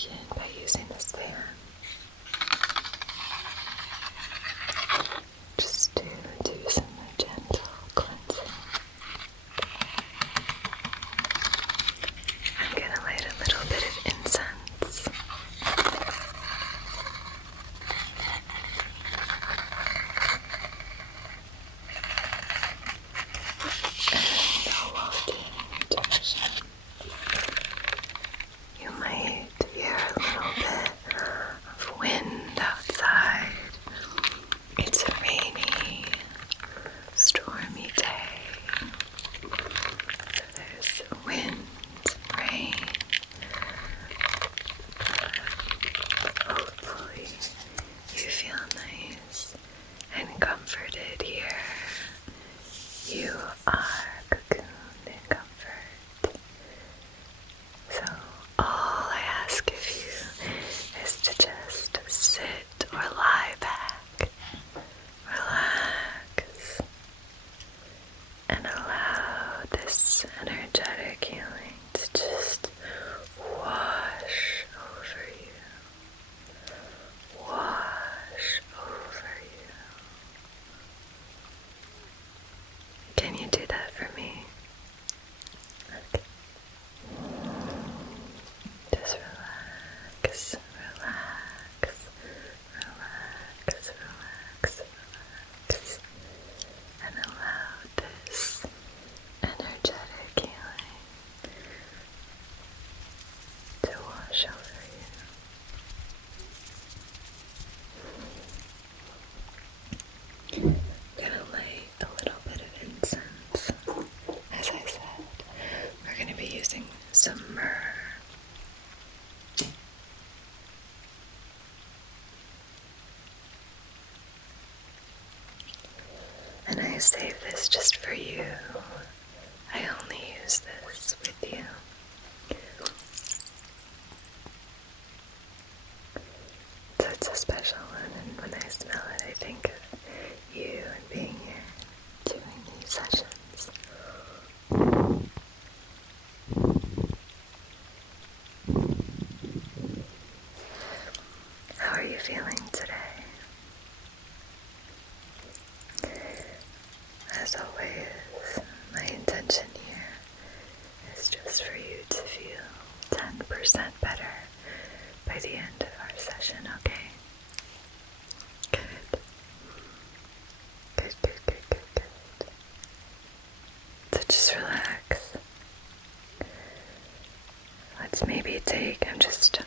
begin by using this fan just to do some gentle cleansing. I'm going to light a little bit of incense. And I'll waft it in your direction. You might hear a little bit of wind outside. It's a rainy, stormy day. So there's wind, rain. Hopefully you feel nice and comforted here. You are cocooned in comfort. So all I ask of you is to just sit or lie back, relax, and allow this energetic healing to just wash over you, wash over you. Can you do that for me? Okay. Just relax, relax, relax, relax, relax, and allow this energetic healing to wash over you. I'm gonna light a little bit of incense. As I said, we're gonna be using some myrrh. And I save this just for you. I only use this with you. So it's a special one, and when I smell it, I think of you and being here doing these sessions. How are you feeling today? As always, my intention here is just for you to feel 10% better by the end of our session, okay? Good. Good, good, good, good, good. So just relax. Let's maybe take, I'm just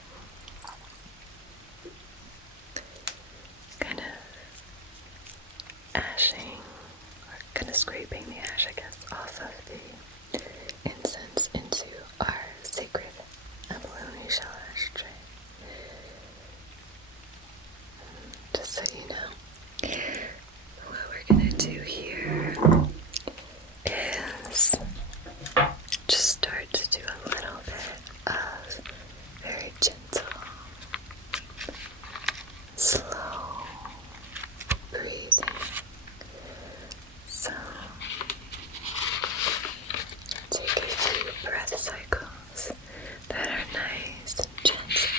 kind of ashing, or kind of scraping the ash, I guess, off of the incense into our sacred abalone shell ashtray. Just so you know, what we're going to do here is just start to do a little bit of very gentle, slow breathing. So take a few breath cycles that are nice and gentle,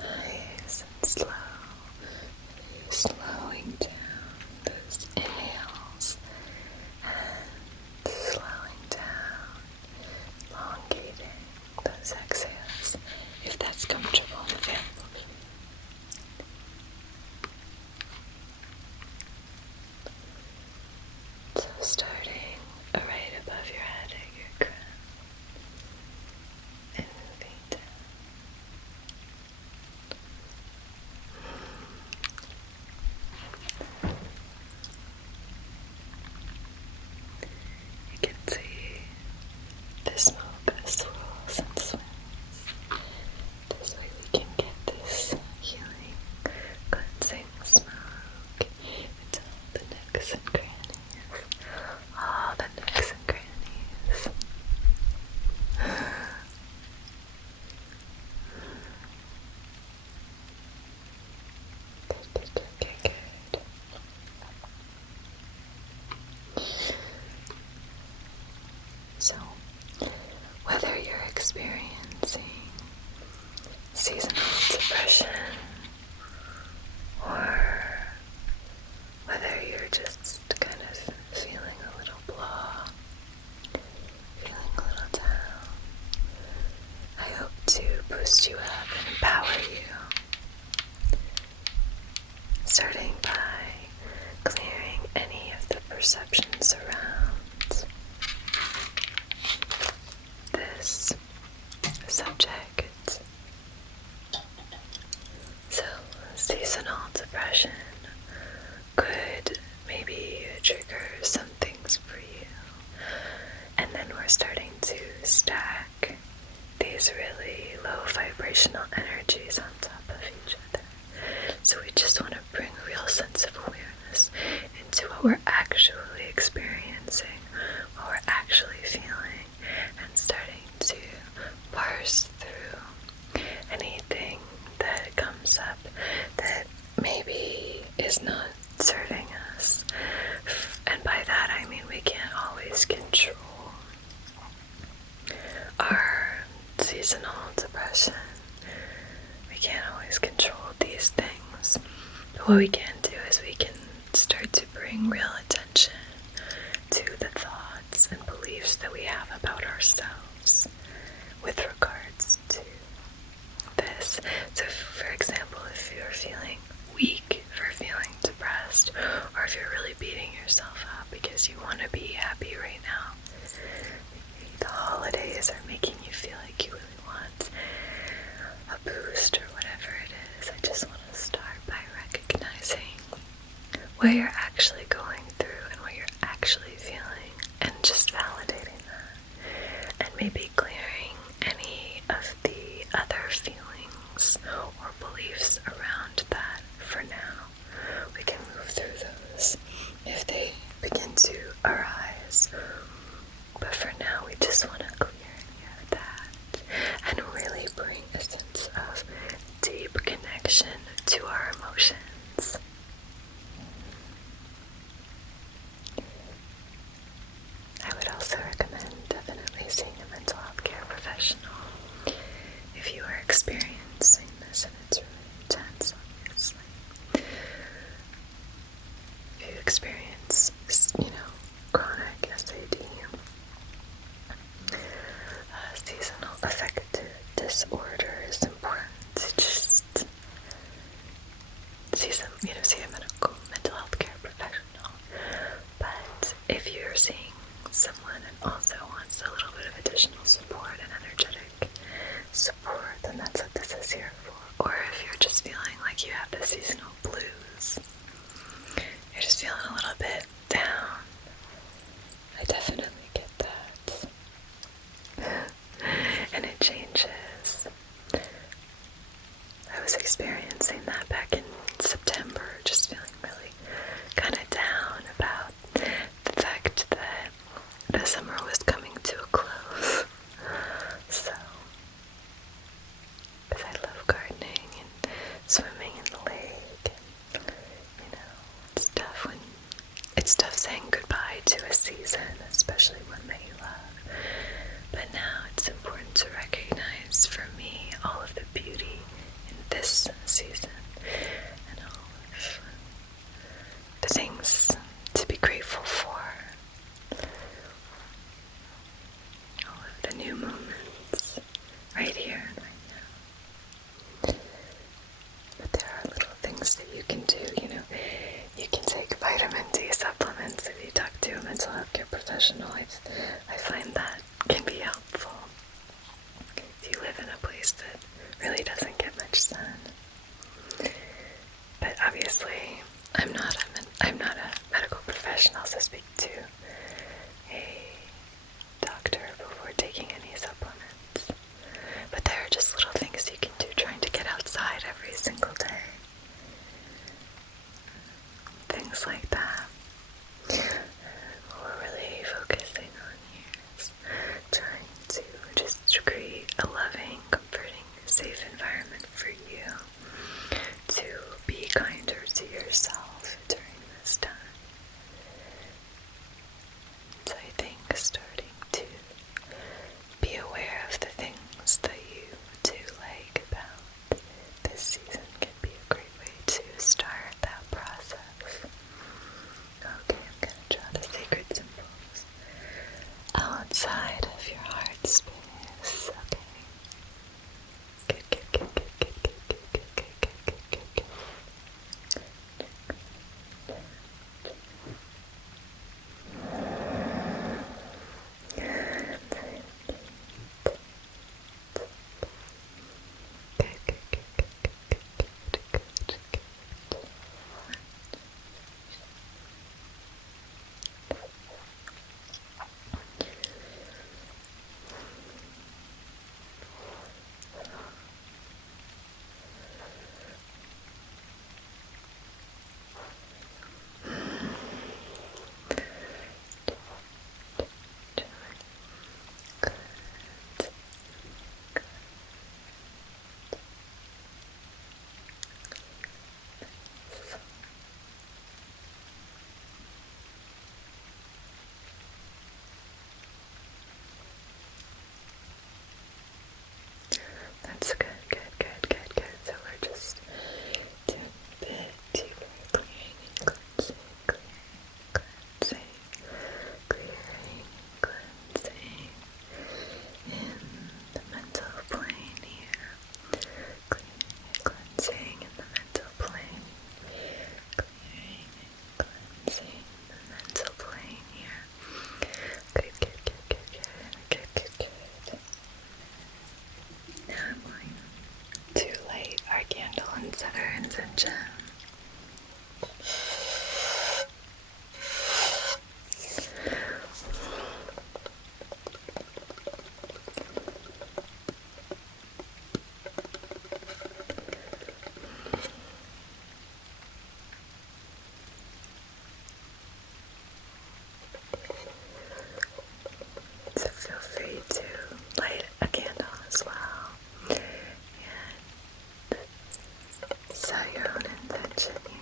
nice and slow. You're slowing down those inhales and slowing down, elongating those exhales, if that's comfortable and available to you. So starting right above your head at your crown and moving down. You can see the smoke that swirls and swims this way depression, or whether you're just kind of feeling a little blah, feeling a little down, I hope to boost you up and empower you, starting by clearing any of the perceptions around this subject. So, seasonal depression could maybe trigger some things for you, and then we're starting to stack these really low vibrational energies on top of each other. So we just want to bring a real sense of awareness into what we're actually experiencing, what we're actually feeling, and starting to parse through anything that comes up that maybe is not serving us. And by that I mean we can't always control our seasonal depression. We can't always control these things. But what we can do is we can start to bring real attention to the thoughts and beliefs that we have about ourselves with regards to this. So, for example, if you're feeling weak for feeling depressed, or if you're really beating yourself up because you want to be happy right now, the holidays are making you feel like you really want a boost or whatever it is, I just want to start by recognizing what you're actually going through and what you're actually feeling, and just validating that, and maybe clearing any of the other feelings or beliefs around that for now. We can move through those if they begin to arise, but for now we just want to clear any of that and really bring a sense of deep connection to our emotions. I would also recommend definitely seeing a mental health care professional if you are experiencing this, and it's really intense, obviously. If you experience, chronic SAD, seasonal affective disorder, is important to just see a mental health care professional. But if you're seeing someone and also wants a little bit of additional support and energetic support, then that's what this is here for. Or if you're just feeling like you have the seasonal blues, you're just feeling a little bit down, I definitely get that. And it changes. I was experiencing that back in September, just feeling really kind of down about the fact that the summer was coming to a close. So, because I love gardening and swimming in the lake, and, it's tough saying goodbye to a season, especially one that you love. But now it's important to recognize, for me, all of the beauty in this season, and all of the things to be grateful for, all of the new moments right here and right now. But there are little things that you can do. You can take vitamin D supplements if you talk to a mental health care professional. I find that can be helpful if you live in a place that really doesn't get much sun. But obviously, I'm not a medical professional, so speak to a doctor before taking any supplements. But there are just little things you can do, trying to get outside every single day. Things like that. What we're really focusing on here is trying to just create a loving, comforting, safe environment for you set our intention. So feel free to light a candle as well and set your own intention here.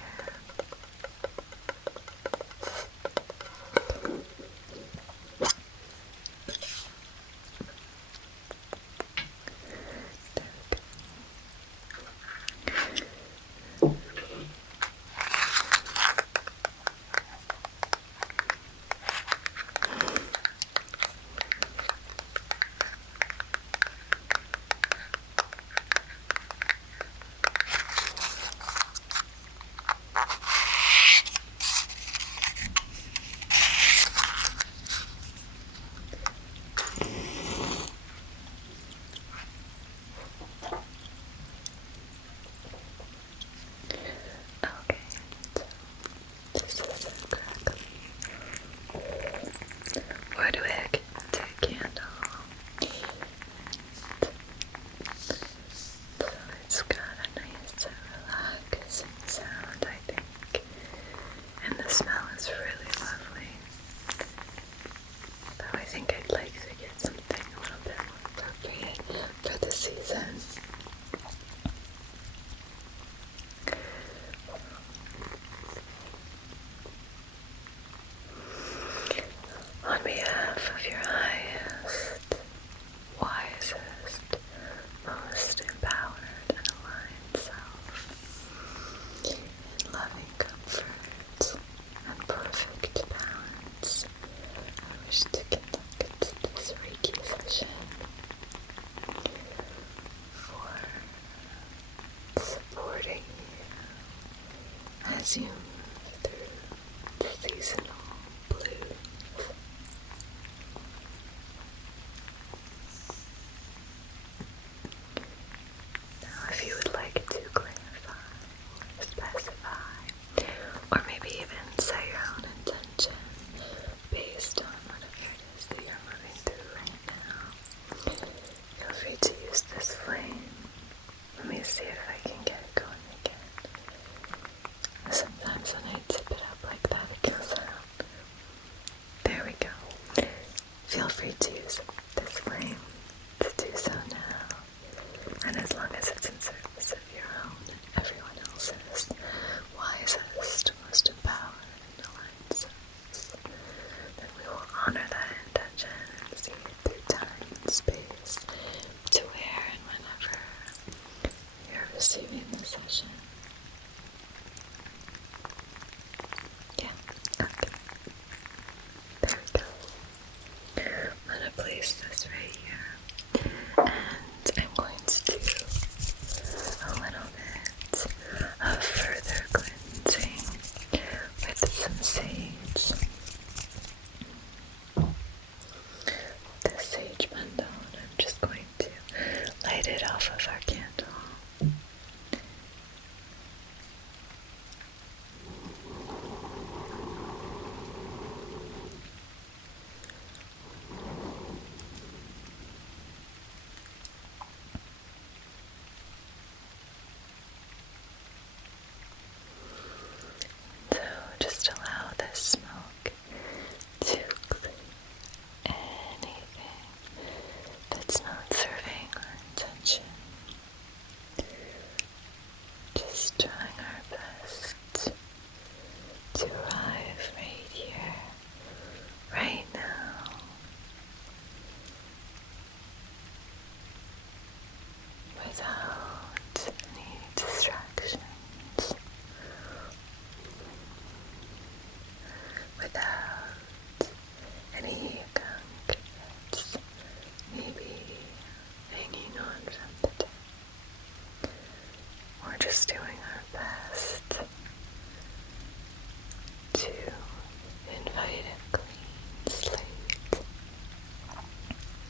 Okay, so this is a crackly woodwick to candle. So it's got a nice relaxing sound, I think, and the smell is really lovely. Though I think I'd like to get something a little bit more appropriate for the season. On behalf of your highest, wisest, most empowered and aligned self, in loving comfort and perfect balance, I wish to conduct this Reiki session for supporting you as you move through the seasonal blues. Now, if you would like to clarify or specify, or maybe even set your own intention based on whatever it is that you're moving through right now, feel free to use this flame. Let me see if I can get it going again. Sometimes when I tip it up like that, it goes out. There we go. Feel free to use this flame to do so now. And as long as it's in service of your own and everyone else's wisest, most empowered and aligned selves, then we will honor that intention and see it through time and space to where and whenever you're receiving the session. Yeah, okay. There we go. I'm going to place this right here, and I'm going to do a little bit of further cleansing with some sage. This sage bundle, and I'm just going to light it off of our candle. So just allow this smoke to clean anything that's not serving our intention. Just trying our best to arrive right here, right now, without any distractions, without any gunk that's maybe hanging on from the day. We're just doing our best to invite a clean slate.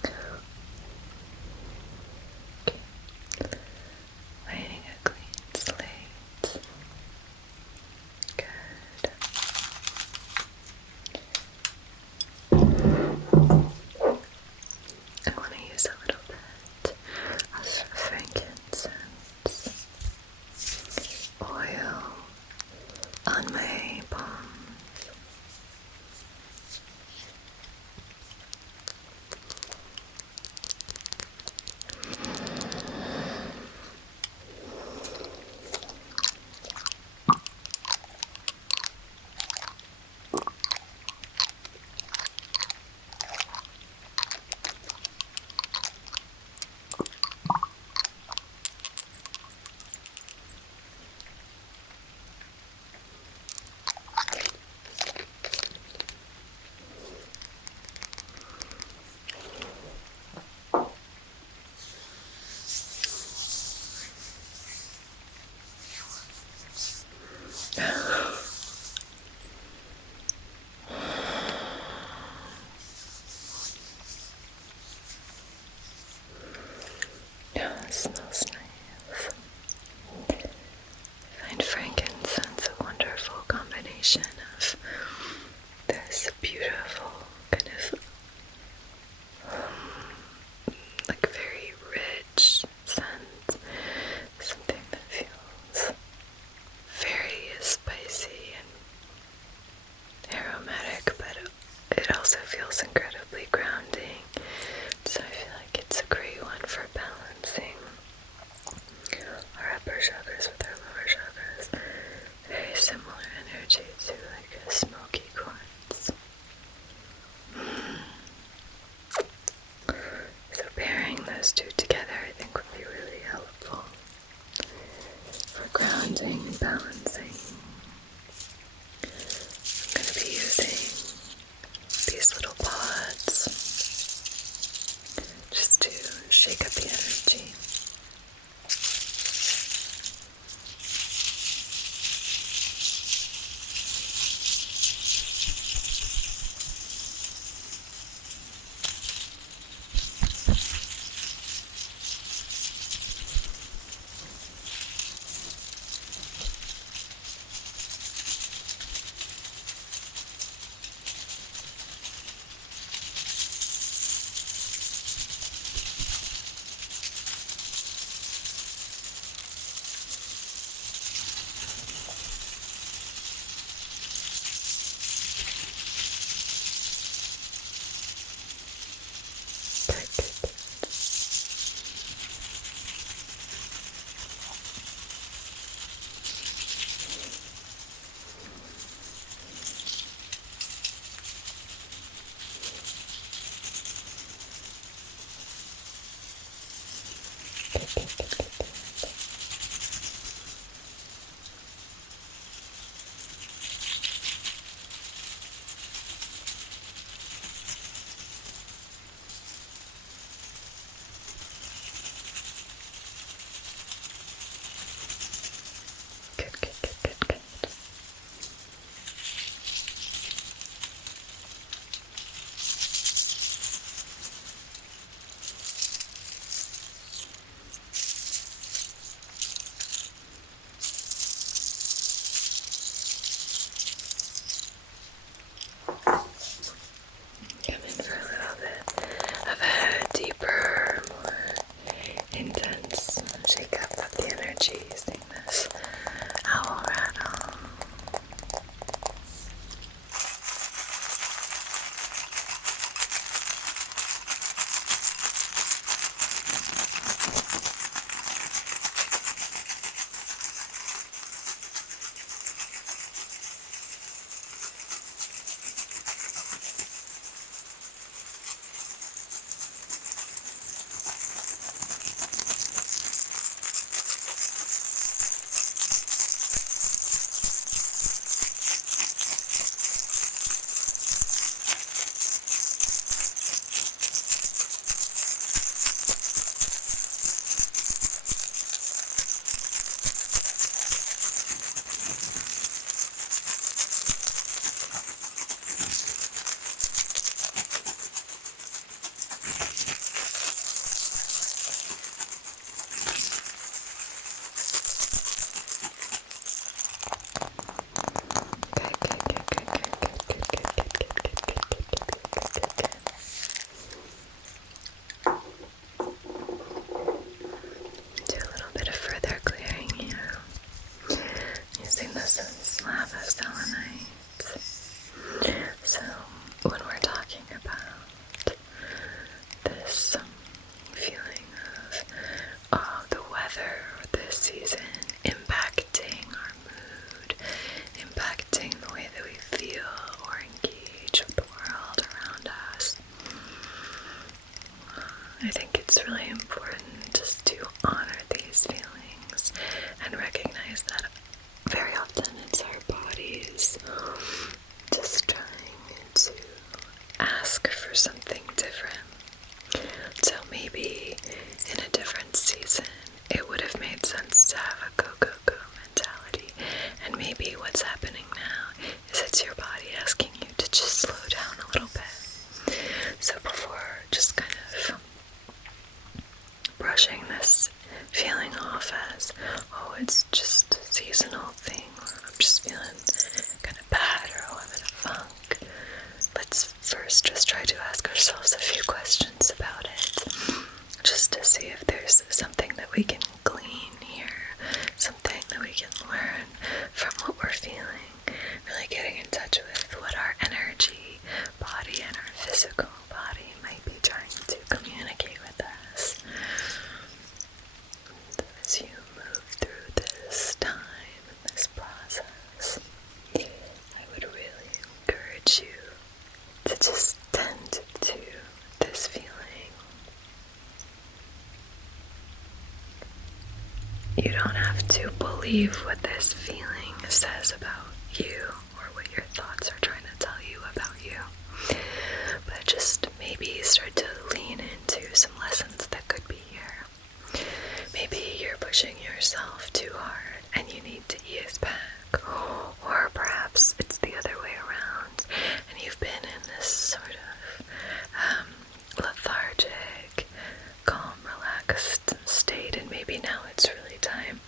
Okay. Lighting a clean slate to have a go, go, go mentality. And maybe what's happening now is it's your body asking you to just slow down a little bit. So before just kind of brushing this feeling off as, oh, it's just a seasonal thing, or I'm just feeling kind of bad, or oh, I'm in a funk. Let's first just try to ask ourselves a few questions about it, just to see if there's something that we can glean here, something that we can learn from what we're feeling, really getting in touch with what our energy body and our physical body might be trying to communicate with us. And as you move through this time and this process, I would really encourage you to just tend to this feeling. You don't have to believe what this feeling says about you or what your thoughts are trying to tell you about you, but just maybe start to lean into some lessons that could be here. Maybe you're pushing yourself too hard and you need to ease back, or perhaps it's the other way around and you've been in this sort of lethargic, calm, relaxed state, and maybe now it's really time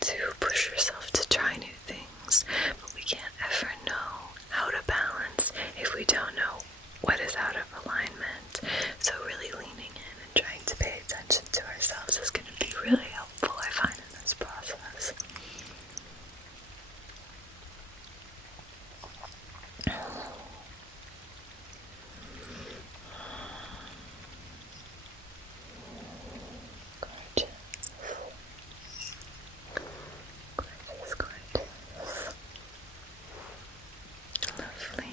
to push yourself to try new things, but we can't ever know how to balance if we don't know what is out of alignment. So really leaning in and trying to pay attention to ourselves is going to be really helpful, I find, in this process. Gorgeous, gorgeous. Lovely.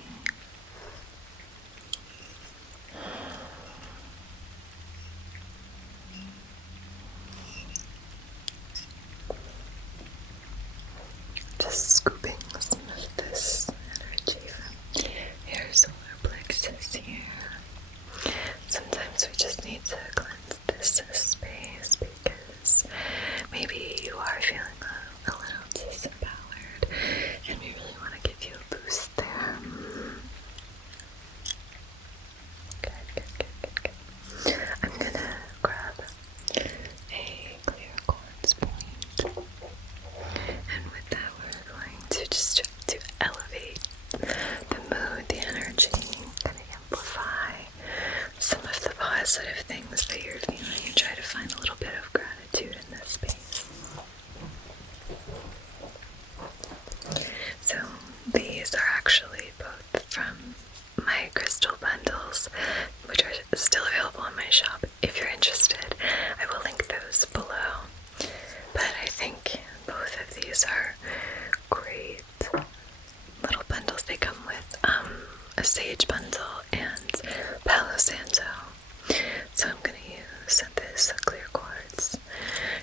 Just scooping some of this energy from your solar plexus here. Sometimes we just need to cleanse this space because maybe you are feeling a little disempowered and we really want to give you a boost there. Good, good, good, good, good. I'm gonna grab a clear quartz point, and with that we're going to just try to elevate the mood, the energy, kind of amplify some of the positive things that you're feeling and try to find a little bit of gratitude in this space. So these are actually both from my crystal bundles, which are still available on my shop. If you're interested, I will link those below. But I think both of these are great little bundles. They come with a sage bundle and Palo Santo. So I'm going to use this clear quartz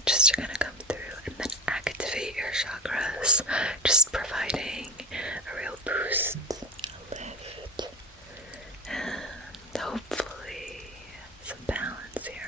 just to kind of come through and then activate your chakras, just providing a real boost, a lift, and hopefully some balance here.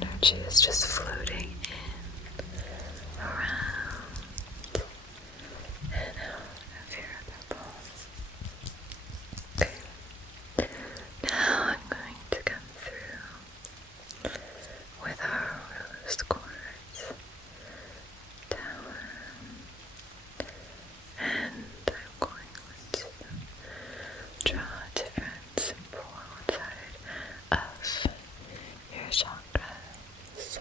energy is just floating in, around, and out of your other palm. Okay. Now I'm going to come through with our rose quartz tower, and I'm going to draw a different symbol outside of your chakras.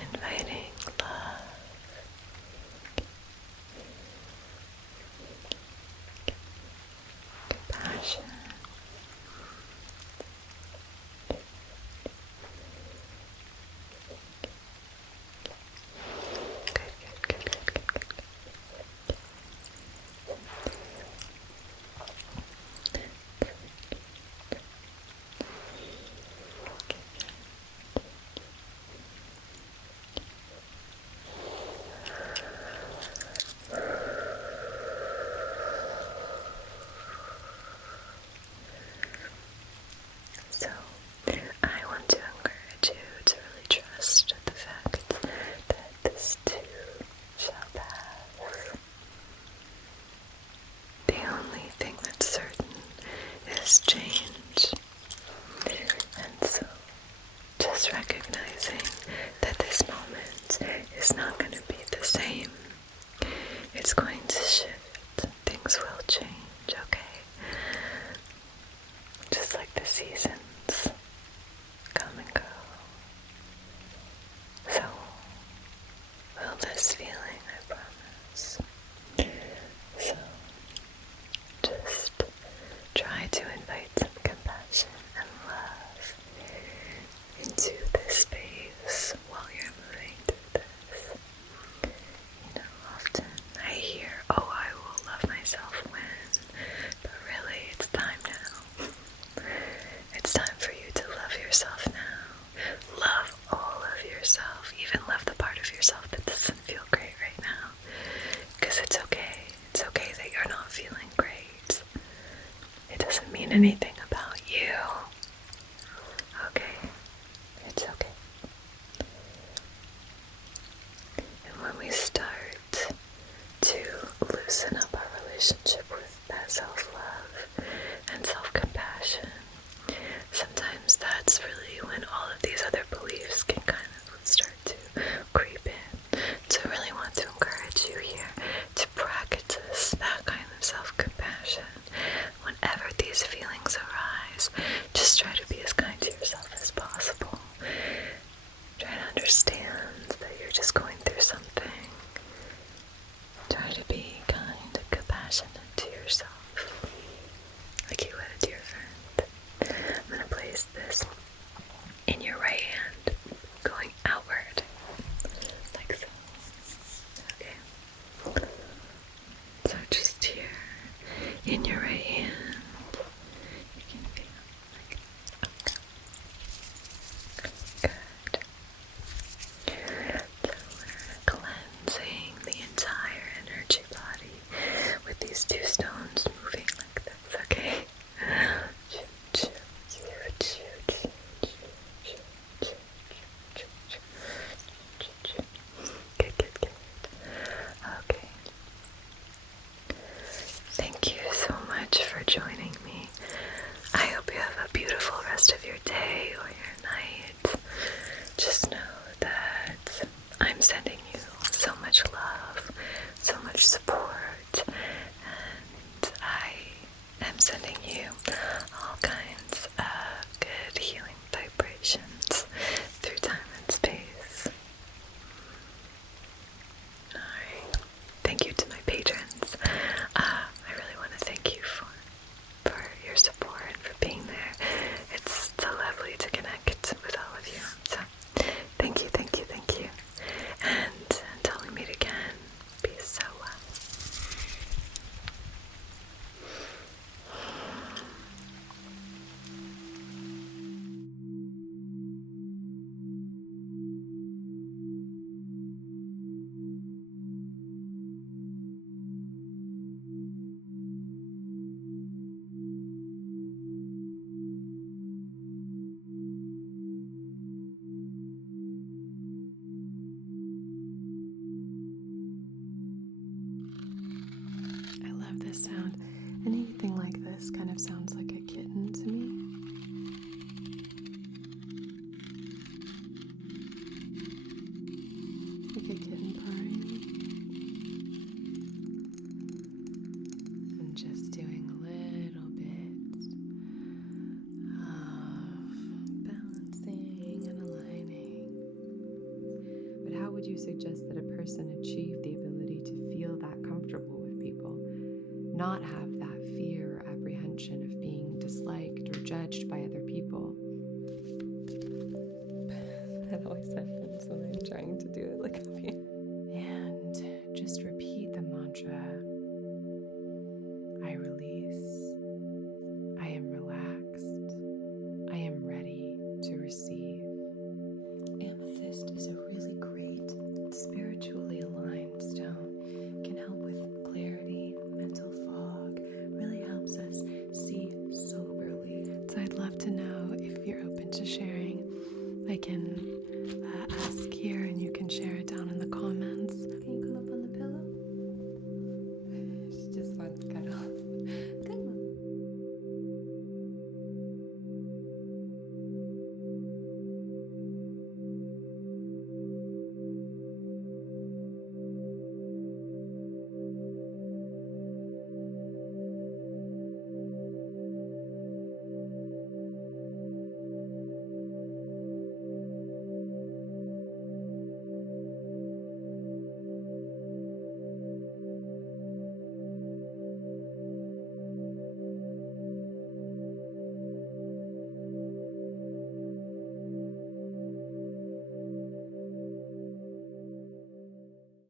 Inviting love, compassion, good. So, I want to encourage you to really trust the fact that this too shall pass. The only thing that's certain is change. And so, just recognizing that this moment is not going to be the same. It's going to shift. Things will change, okay? Just like the seasons come and go. So, will this feeling, I promise. So, just try to invite some compassion and love into this space while you're moving through this. You know, often I hear, oh, I will love myself when, but really it's time now. It's time for you to love yourself now. Love all of yourself, even love the part of yourself that doesn't feel great right now. Because it's okay. It's okay that you're not feeling great. It doesn't mean anything about you. Okay? It's okay. And when we start to loosen up our relationship with that self-love and self-compassion, sometimes that's really when all of these other beliefs can kind of start to creep in. So I really want to encourage you here to practice that kind of self-compassion. Whenever these feelings arise, just try to be as kind to yourself as possible. Try to understand that you're just going through something. Try to be kind and compassionate to yourself, like you would a dear friend. I'm going to place this in your right hand, going outward, like so. Okay. So just here, in your right hand, you can feel like, okay. Good. So we're cleansing the entire energy body with these two stones moving like this, okay? Good. Okay. Thank you so much for joining me. I hope you have a beautiful rest of your day or your night. Just know that I'm sending you so much love, so much support, and I am sending you all kinds of good healing vibrations through time and space. Alright, thank you to my patrons. I really want to thank you for your support and for being there. It's so lovely to connect with all of you. So, thank you. And until we meet again, be so well. suggests that a person achieved the ability to feel that comfortable with people, not have that fear or apprehension of being disliked or judged by other people. That always happens when I'm trying to do it like a piano.